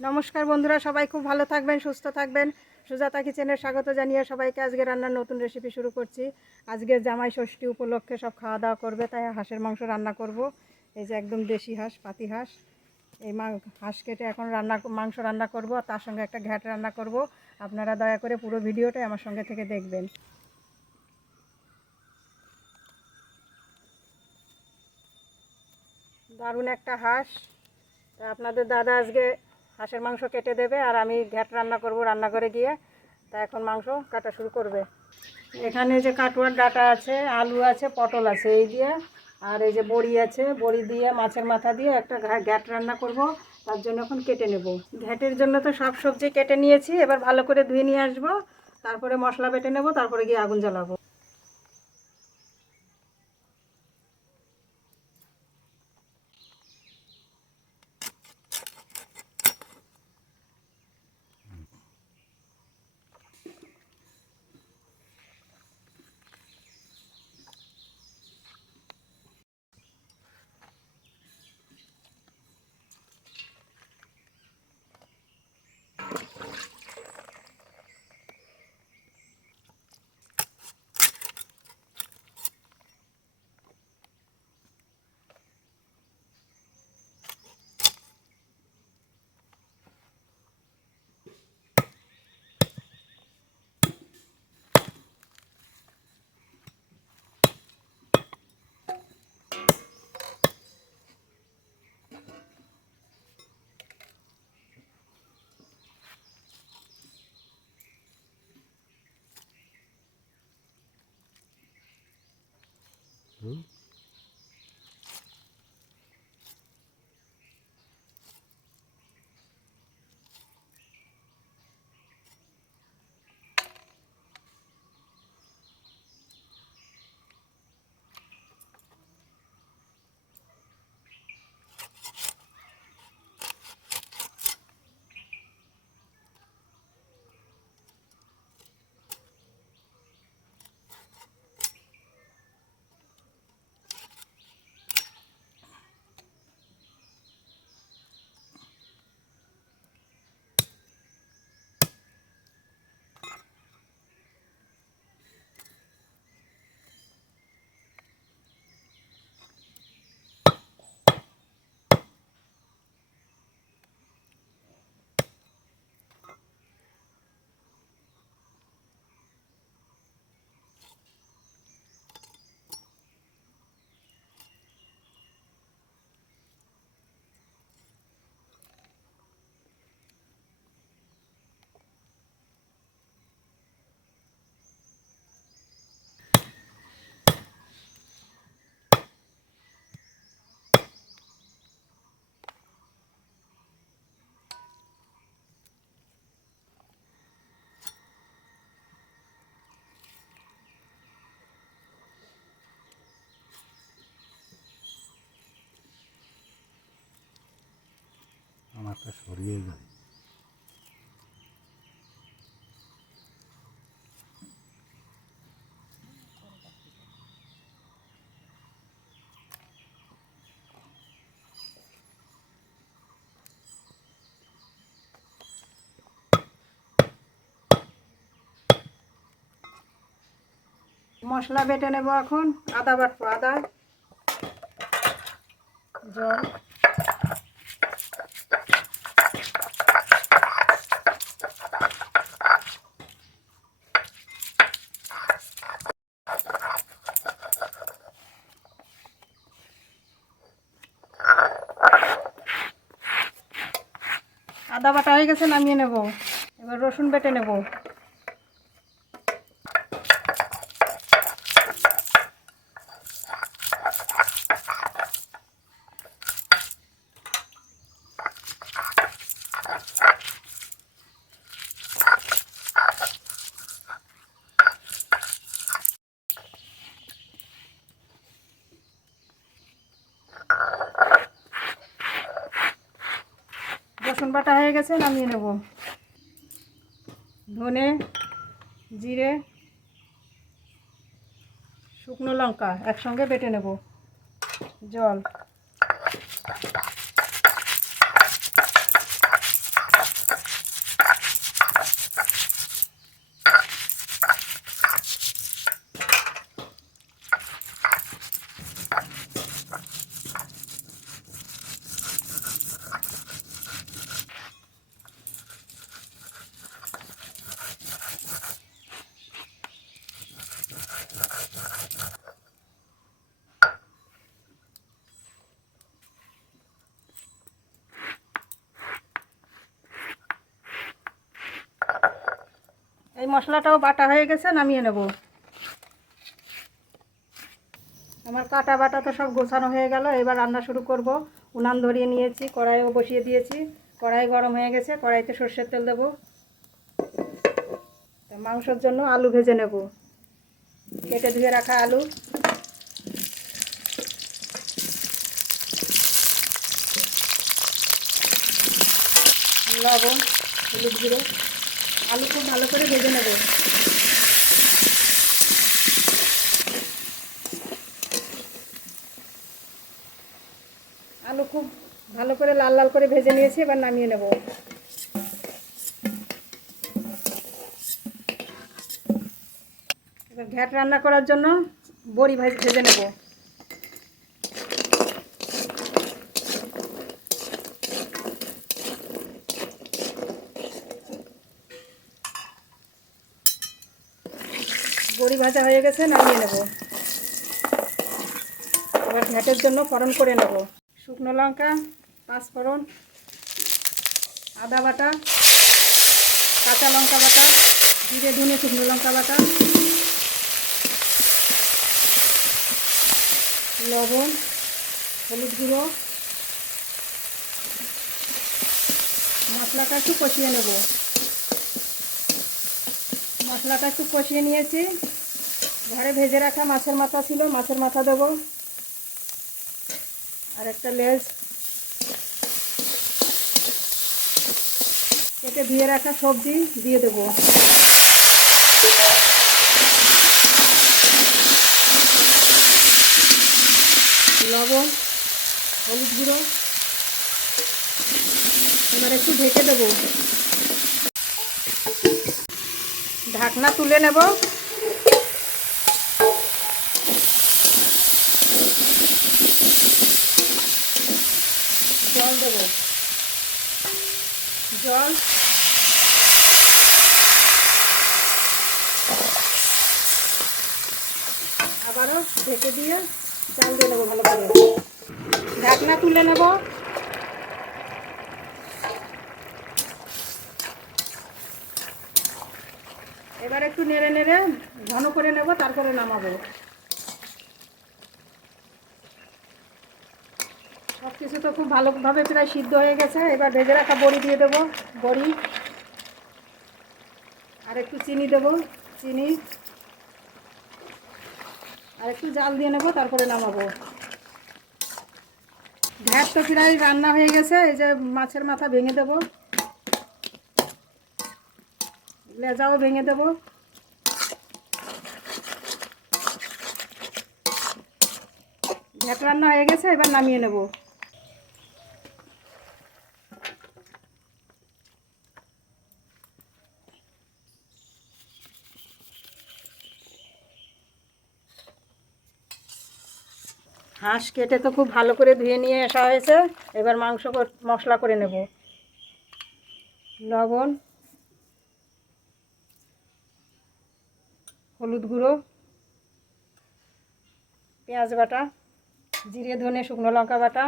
নমস্কার বন্ধুরা, সবাই খুব ভালো থাকবেন, সুস্থ থাকবেন। সুজাতা কিচেনের স্বাগত জানিয়ে সবাইকে আজকে রান্নার নতুন রেসিপি শুরু করছি। আজকে জামাই ষষ্ঠী উপলক্ষে সব খাওয়া দাওয়া করবে, তাই হাঁসের মাংস রান্না করব। এই যে একদম দেশি হাঁস, পাতি হাঁস। এই মা- হাঁস কেটে এখন রান্না মাংস রান্না করব, আর তার সঙ্গে একটা ঘ্যাট রান্না করব। আপনারা দয়া করে পুরো ভিডিওটাই আমার সঙ্গে থেকে দেখবেন। দারুণ একটা হাঁস। আপনাদের দাদা আজকে হাঁসের মাংস কেটে দেবে আর আমি ঘ্যাট রান্না করব রান্না করে গিয়ে। তা এখন মাংস কাটা শুরু করবে। এখানে যে কাটুয়ার ডাটা আছে, আলু আছে, পটল আছে এই দিয়ে। আর এই যে বড়ি আছে, বড়ি দিয়ে, মাছের মাথা দিয়ে একটা ঘ্যাট রান্না করব। তার জন্য এখন কেটে নেব। ঘ্যাটের জন্য তো সব সবজি কেটে নিয়েছি, এবার ভালো করে ধুয়ে নিয়ে আসব। তারপরে মশলা বেটে নেব, তারপরে গিয়ে আগুন জ্বালাবো। যায় মশলা বেটে নেব এখন আদা বাটবো আদা জল। আদা বাটা হয়ে গেছে নামিয়ে নেব। এবার রসুন বেটে নেব রসুন বাটা হয়ে গেছে নামিয়ে নেব। ধনে জিরে শুকনো লঙ্কা একসঙ্গে বেটে নেব। জল। মশলাটাও বাটা হয়ে গেছে, নামিয়ে নেব। আমার কাটা বাটা তো সব গোছানো হয়ে গেল, এবার রান্না শুরু করব। উনান ধরিয়ে নিয়েছি, কড়াইও বসিয়ে দিয়েছি। কড়াই গরম হয়ে গেছে, কড়াইতে সর্ষের তেল দেবো। মাংসের জন্য আলু ভেজে নেব। কেটে ধুয়ে রাখা আলু। লবণ, হলুদ গুঁড়ো। আলু খুব ভালো করে ভেজে নেব। আলু খুব ভালো করে লাল লাল করে ভেজে নিয়েছি, এবার নামিয়ে নেব। এবার ঘ্যাট রান্না করার জন্য বড়ি ভাজ, ভেজে নেব। ভাজা হয়ে গেছে, নামিয়ে নেব। এবার ঘ্যাটের জন্য ফোড়ন করে নেব। শুকনো লঙ্কা, পাঁচ ফোড়ন, আদা বাটা, কাঁচা লঙ্কা বাটা, জিরে, ধনে শুকনো লঙ্কা বাটা, লবণ, হলুদ গুঁড়ো, মশলাটা একটু কষিয়ে নেব। মশলাটা একটু কষিয়ে নিয়েছি। ঘরে ভেজে রাখা মাছের মাথা ছিল, মাছের মাথা দেবো। আর একটা লেজ। কেটে ধুয়ে রাখা সবজি দিয়ে দেবো। লবণ, হলুদ গুঁড়ো। এবার একটু ঢেকে দেবো। ঢাকনা তুলে নেব জল দেব জল আবারও ঢেকে দিয়ে চাল দিয়ে নেব ভালো করে। ঢাকনা তুলে নেব। এবার একটু নেড়ে নেড়ে ঘন করে নেব, তারপরে নামাবো। সব কিছু তো খুব ভালোভাবে প্রায় সিদ্ধ হয়ে গেছে। এবার ভেজে রাখা বড়ি দিয়ে দেবো, বড়ি। আর একটু চিনি দেবো, চিনি। আর একটু জাল দিয়ে নেব, তারপরে নামাবো। ঘ্যাট তো প্রায় রান্না হয়ে গেছে, এই যে মাছের মাথা ভেঙে দেবো। লেজাও ভেঙে দেবো। ঘ্যাট রান্না হয়ে গেছে, এবার নামিয়ে নেব। হাঁস কেটে তো খুব ভালো করে ধুয়ে নিয়ে আসা হয়েছে। এবার মাংস মশলা করে নেব। লবণ, হলুদ গুঁড়ো, পেঁয়াজ বাটা, জিরে, ধনে, শুকনো লঙ্কা বাটা,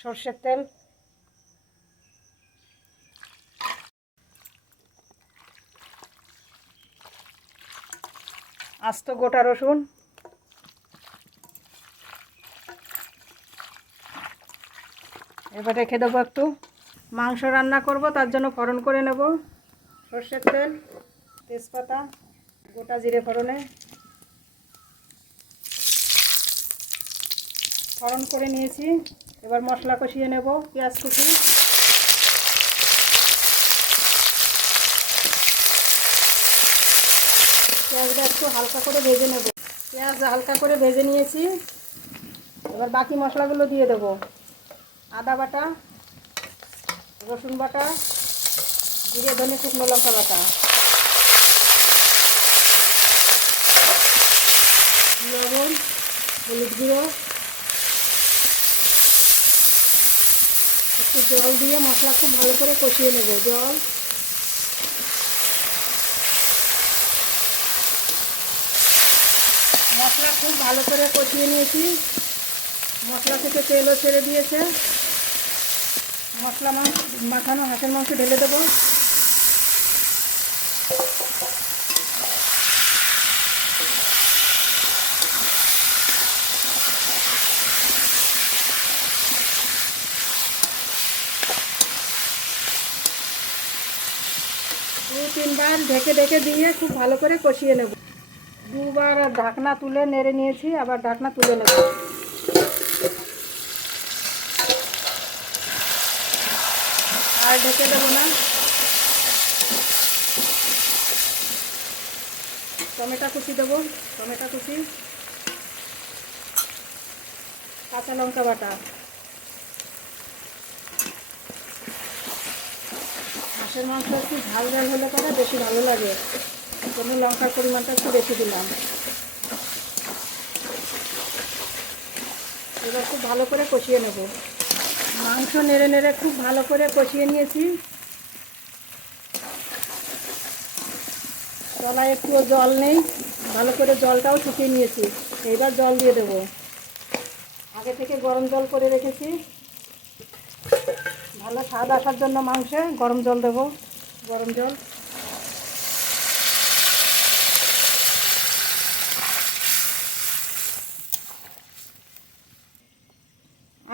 সর্ষের তেল আস্ত গোটা রসুন। এবার রেখে দেবো একটু। মাংস রান্না করব, তার জন্য ফোড়ন করে নেব। সর্ষের তেল, তেজপাতা, গোটা জিরে ফোড়নে। ফোড়ন করে নিয়েছি। এবার মশলা কষিয়ে নেব, পেঁয়াজ কুচি। পেঁয়াজটা একটু হালকা করে ভেজে নেব। পেঁয়াজ হালকা করে ভেজে নিয়েছি। এবার বাকি মশলাগুলো দিয়ে দেব। আদা বাটা, রসুন বাটা, জিরে, ধনে শুকনো লঙ্কা বাটা। লবণ, হলুদ গুঁড়ো। একটু জল দিয়ে মশলা খুব ভালো করে কষিয়ে নেব। জল মশলা খুব ভালো করে কষিয়ে নিয়েছি। মশলা থেকে তেলও ছেড়ে দিয়েছে। মশলা মাংস মাখানো হাঁসের মাংস ঢেলে দেবো। দু তিনবার ঢেকে ঢেকে দিয়ে খুব ভালো করে কষিয়ে নেব। দুবার ঢাকনা তুলে নেড়ে নিয়েছি, আবার ঢাকনা তুলে নেব। আর ঢেকে দেবো না। টমেটো কুচি দেবো, টমেটো কুচি। কাঁচা লঙ্কা বাটা। মাছের মাংস একটু ঝাল ঝাল হলে পরে বেশি ভালো লাগে। জন্য লঙ্কার পরিমাণটা একটু বেশি দিলাম। এবার খুব ভালো করে কষিয়ে নেব। মাংস নেড়ে নেড়ে খুব ভালো করে কষিয়ে নিয়েছি। তলায় একটুও জল নেই, ভালো করে জলটাও শুকিয়ে নিয়েছি। এইবার জল দিয়ে দেবো। আগে থেকে গরম জল করে রেখেছি। ভালো স্বাদ আসার জন্য মাংসে গরম জল দেবো। গরম জল।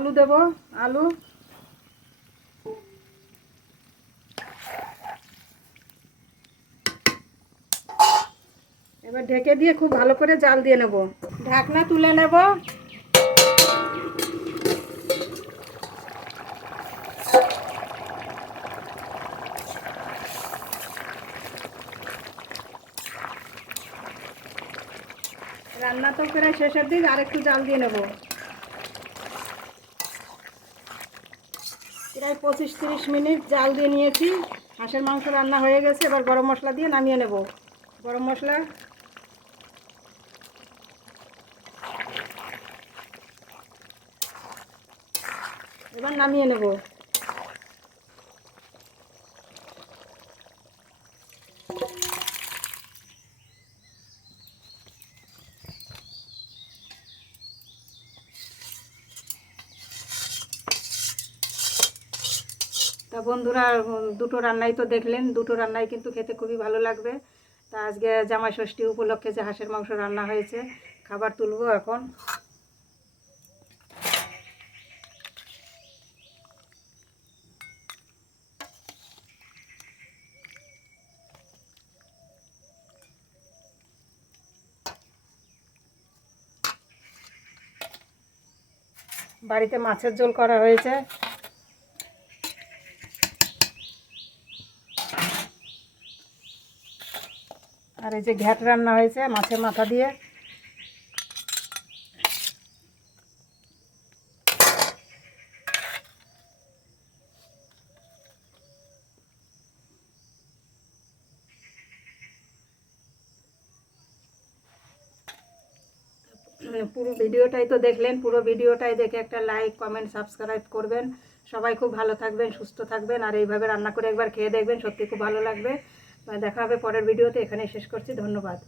আলু দেবো, আলু। এবার ঢেকে দিয়ে খুব ভালো করে জাল দিয়ে নেব। ঢাকনা তুলে নেব। রান্না তো প্রায় শেষের দিক আর একটু জাল দিয়ে নেব। প্রায় পঁচিশ তিরিশ মিনিট জাল দিয়ে নিয়েছি। হাঁসের মাংস রান্না হয়ে গেছে, এবার গরম মশলা দিয়ে নামিয়ে নেব। গরম মশলা। এবার নামিয়ে নেব। বন্ধুরা দুটো রান্নাই তো দেখলেন, দুটো রান্নাই কিন্তু খেতে খুবই ভালো লাগবে। তা আজকে জামাই ষষ্ঠী উপলক্ষে যে হাঁসের মাংস রান্না হয়েছে, খাবার তুলবো এখন। বাড়িতে মাছের ঝোল করা হয়েছে। আর এই যে ঘ্যাট রান্না হয়েছে মাছের মাথা দিয়ে। পুরো ভিডিওটাই তো দেখলেন, পুরো ভিডিওটাই দেখে একটা লাইক কমেন্ট সাবস্ক্রাইব করবেন। সবাই খুব ভালো থাকবেন, সুস্থ থাকবেন, আর এইভাবে রান্না করে একবার খেয়ে দেখবেন, সত্যি খুব ভালো লাগবে। দেখা হবে পরের ভিডিওতে এখানেই শেষ করছি ধন্যবাদ।